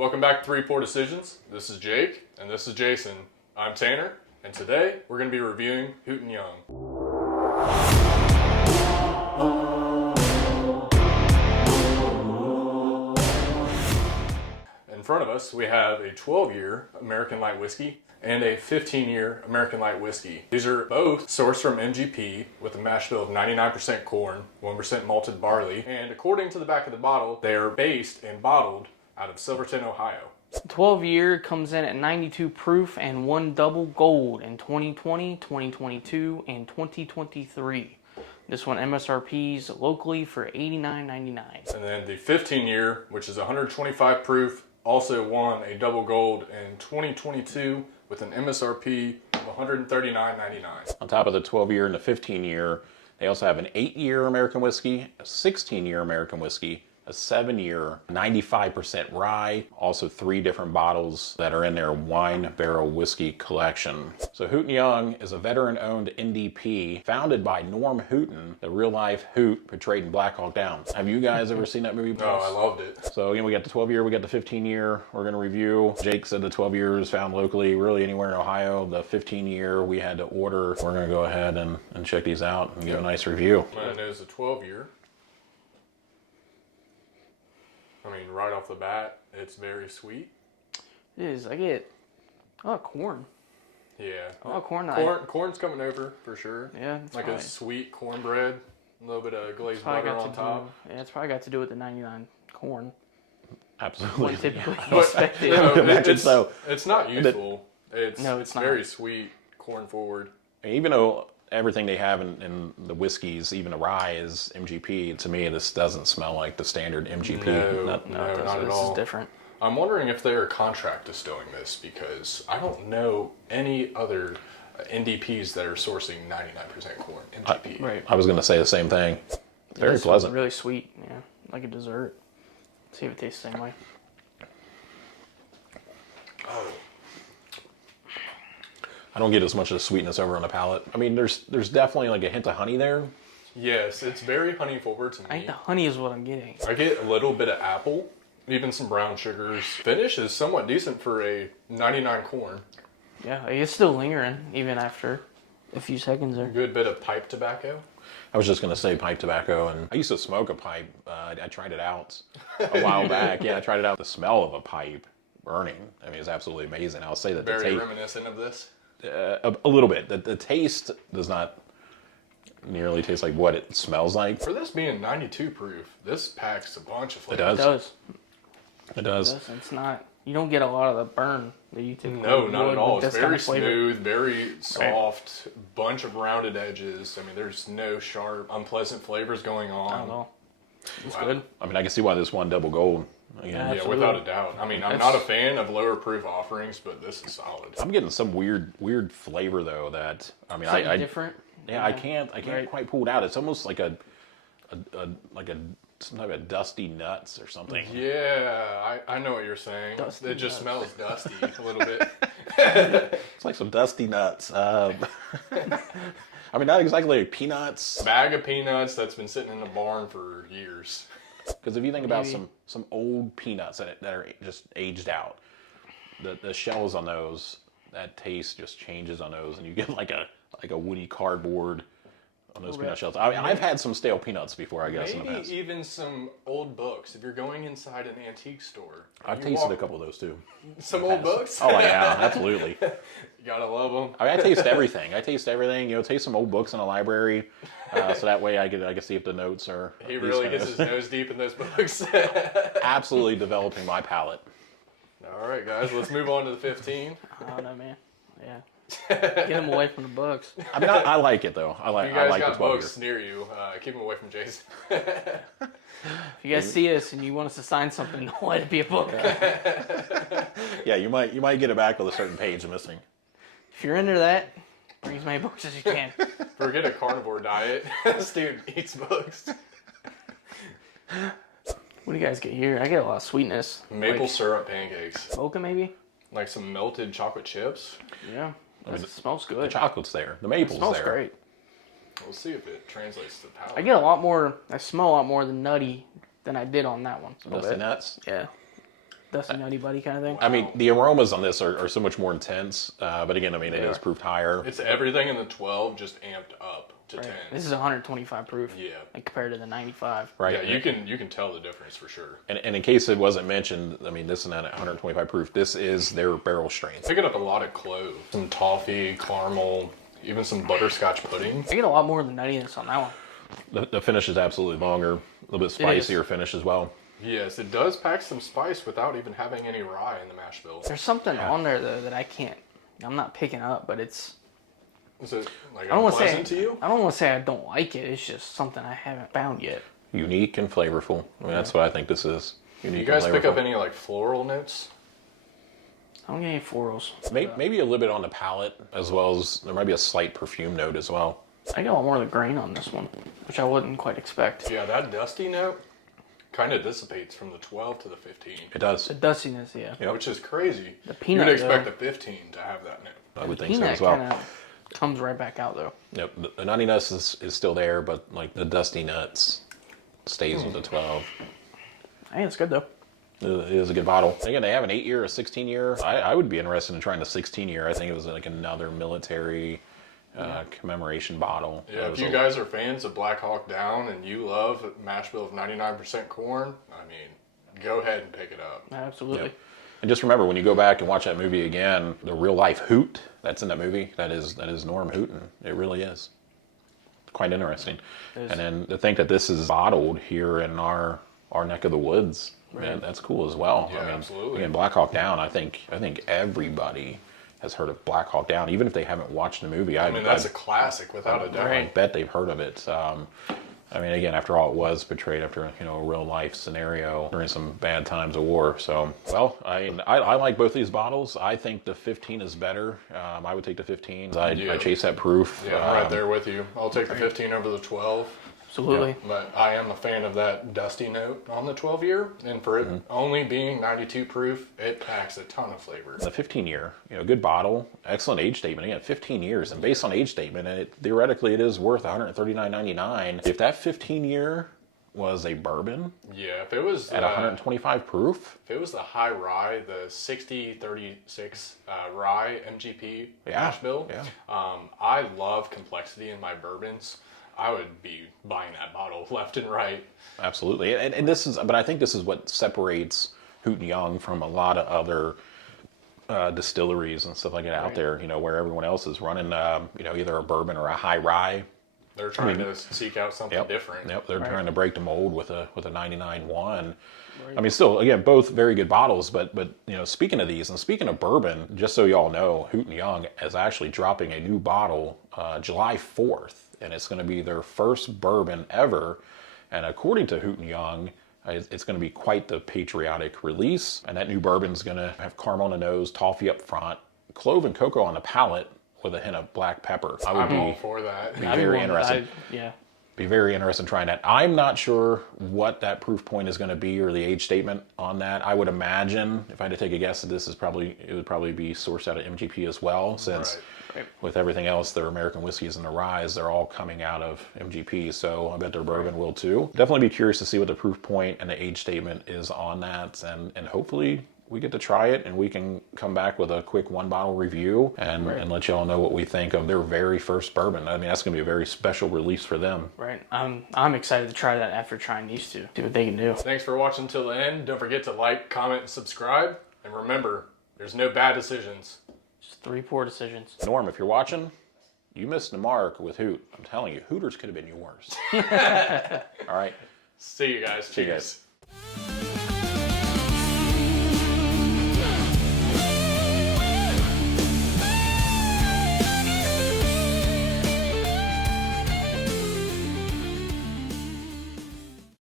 Welcome back to 3 Poor Decisions. This is Jake, and this is Jason. I'm Tanner, and today we're going to be reviewing Hooten Young. In front of us, we have a 12-year American Light Whiskey and a 15-year American Light Whiskey. These are both sourced from MGP with a mash bill of 99% corn, 1% malted barley, and according to the back of the bottle, they are based and bottled out of Silverton, Ohio. 12-year comes in at 92 proof and 1 double gold in 2020, 2022, and 2023. This one MSRP's locally for $89.99. And then the 15-year, which is 125 proof, also won a double gold in 2022 with an MSRP of $139.99. On top of the 12-year and the 15-year, they also have an 8-year American whiskey, a 16-year American whiskey, a 7-year 95% rye, also 3 different bottles that are in their wine barrel whiskey collection. So Hooten Young is a veteran-owned NDP founded by Norm Hooten, the real-life Hoot portrayed in Black Hawk Down. Have you guys ever seen that movie? No, I loved it. So again, we got the 12-year, we got the 15-year. We're going to review. Jake said the 12 year is found locally, really anywhere in Ohio. The 15-year we had to order. We're going to go ahead and check these out and give a nice review. Mine is a 12-year. I mean, right off the bat, it's very sweet. It is. I get a lot of corn. Yeah. A lot of corn. Corn's coming over for sure. Yeah. Like a sweet cornbread, a little bit of glazed butter on top. Yeah, it's probably got to do with the 99 corn. Absolutely. One typically But, expected. it's not useful. It's not. very sweet, corn forward. Even though everything they have in the whiskeys, even the rye, is MGP, to me this doesn't smell like the standard MGP. No, not at all. This is different. I'm wondering if they're contract distilling this because I don't know any other NDPs that are sourcing 99% corn MGP. Right. I was going to say the same thing. Very It's pleasant. Really sweet. Yeah, like a dessert. See if it tastes the same way. Oh. I don't get as much of the sweetness over on the palate. I mean, there's definitely like a hint of honey there. Yes, it's very honey forward to me. I think the honey is what I'm getting. I get a little bit of apple, even some brown sugars. Finish is somewhat decent for a 99 corn. Yeah, it's still lingering even after a few seconds there. Good bit of pipe tobacco. I was just going to say pipe tobacco, and I used to smoke a pipe. I tried it out a while back. Yeah, I tried it out. The smell of a pipe burning, I mean, it's absolutely amazing. I'll say that Very reminiscent of this. A little bit. The taste does not nearly taste like what it smells like. For this being 92 proof, this packs a bunch of flavor. It does. It does. It's not. You don't get a lot of the burn that you typically No, not would at all. with It's this very kind of flavor. smooth, very soft, bunch of rounded edges. I mean, there's no sharp, unpleasant flavors going on. I don't know. It's Wow. good. I mean, I can see why this won double gold. Again. Yeah, Absolutely. without a doubt. I mean, I'm not a fan of lower proof offerings, but this is solid. I'm getting some weird flavor though. That I mean, Something I different. yeah, I can't Right. quite pull it out. It's almost like some type of dusty nuts or something. Yeah, I know what you're saying. Dusty it just nuts. smells dusty a little bit. It's like some dusty nuts. I mean, not exactly like peanuts. Bag of peanuts that's been sitting in the barn for years. Because if you think about Maybe. some old peanuts that are just aged out, the shells on those, that taste just changes on those, and you get like a woody cardboard on those peanut shells. I mean, I've had some stale peanuts before, I guess. in the Maybe past. even some old books. If you're going inside an antique store, I've you tasted walk- a couple of those too. Some old books. Oh yeah, absolutely. You gotta love them. I mean, I taste everything. You know, taste some old books in a library, so that way I can see if the notes are. He really gets his nose deep in those books. Absolutely developing my palate. All right, guys, let's move on to the 15. I don't know, man. Yeah. Get them away from the books. I mean, I like it though. I If like you guys the got 12 books near you, keep them away from Jason. If you guys see us and you want us to sign something, don't let it be a book. Yeah, you might get it back with a certain page missing. If you're into that, bring as many books as you can. Forget a carnivore diet. This dude eats books. What do you guys get here? I get a lot of sweetness. Maple Like syrup pancakes. mocha, maybe? Like some melted chocolate chips. Yeah. It smells The good. chocolate's there. The It maple's smells there. great. We'll see if it translates to the palate. I get a lot more, I smell a lot more of the nutty than I did on that one. Dusty nuts. Yeah. Dusty Nutty Buddy kind of thing. I mean, the aromas on this are so much more intense. But again, I mean, it is proofed higher. It's everything in the 12 just amped up to 10. This is 125 proof. Yeah. Like compared to the 95. Right. Yeah, you can tell the difference for sure. And in case it wasn't mentioned, I mean, this is not 125 proof. This is their barrel strength. Picking up a lot of clove, some toffee, caramel, even some butterscotch pudding. I get a lot more of the nuttiness on that one. The finish is absolutely longer, a little bit spicier finish as well. Yes, it does pack some spice without even having any rye in the mash bill. There's something on there though that I'm not picking up, but it's. Is it like I don't want to say. unpleasant to you? I don't want to say I don't like it. It's just something I haven't found yet. Unique and flavorful. I mean, that's what I think this is. Unique. You guys and pick up flavorful. any like floral notes? I don't get any florals. Maybe a little bit on the palate, as well as there might be a slight perfume note as well. I get a lot more of the grain on this one, which I wouldn't quite expect. Yeah, that dusty note kind of dissipates from the 12 to the 15. It does. The dustiness, yeah. Yep. Which is crazy. The peanut, You'd expect though. the 15 to have that note. I would think so Peanut as well. kind of comes right back out though. Yep. The nuttiness is still there, but like the dusty nuts stays with the 12. I think it's good though. It is a good bottle. Again, they have an 8-year, a 16-year. I would be interested in trying the 16-year. I think it was like another military commemoration bottle. Yeah, if you guys are fans of Black Hawk Down and you love a mash bill of 99% corn, I mean, go ahead and pick it up. Absolutely. Yep. And just remember, when you go back and watch that movie again, the real life Hoot that's in that movie, that is Norm Hooten. It really is. Quite interesting. And then to think that this is bottled here in our neck of the woods, man, that's cool as well. Yeah, absolutely. Again, Black Hawk Down, I think everybody has heard of Black Hawk Down, even if they haven't watched the movie. I mean, that's a classic without a doubt. I bet they've heard of it. I mean, again, after all, it was portrayed after a real life scenario during some bad times of war. So, well, I like both these bottles. I think the 15 is better. I would take the 15. I chase that proof. Yeah, I'm right there with you. I'll take the 15 over the 12. Absolutely. But I am a fan of that dusty note on the 12-year, and for it only being 92 proof, it packs a ton of flavor. The 15-year, good bottle, excellent age statement. Again, 15 years, and based on age statement, and theoretically it is worth $139.99. If that 15-year was a bourbon, yeah, if it was at 125 proof, if it was the high rye, the 6036 rye MGP mash bill, I love complexity in my bourbons. I would be buying that bottle left and right. Absolutely, and this is, but I think this is what separates Hooten Young from a lot of other distilleries and stuff like that out there. Where everyone else is running, either a bourbon or a high rye. They're trying to seek out something different. Yep, they're trying to break the mold with a 99.1. I mean, still, again, both very good bottles. But speaking of these and speaking of bourbon, just so y'all know, Hooten Young is actually dropping a new bottle July 4th. And it's going to be their first bourbon ever. And according to Hooten Young, it's going to be quite the patriotic release. And that new bourbon's going to have caramel on the nose, toffee up front, clove and cocoa on the palate with a hint of black pepper. I'm all for that. Be very interested. Be very interested in trying that. I'm not sure what that proof point is going to be or the age statement on that. I would imagine, if I had to take a guess, that it would probably be sourced out of MGP as well, since with everything else, their American whiskeys and the ryes, they're all coming out of MGP. So I bet their bourbon will too. Definitely be curious to see what the proof point and the age statement is on that, and hopefully we get to try it and we can come back with a quick 1-bottle review and let y'all know what we think of their very first bourbon. I mean, that's going to be a very special release for them. Right. I'm excited to try that after trying these two. See what they can do. Thanks for watching till the end. Don't forget to like, comment, and subscribe. And remember, there's no bad decisions. Just 3 poor decisions. Norm, if you're watching, you missed the mark with Hoot. I'm telling you, Hooters could have been yours. All right. See you guys. See you Cheers. guys.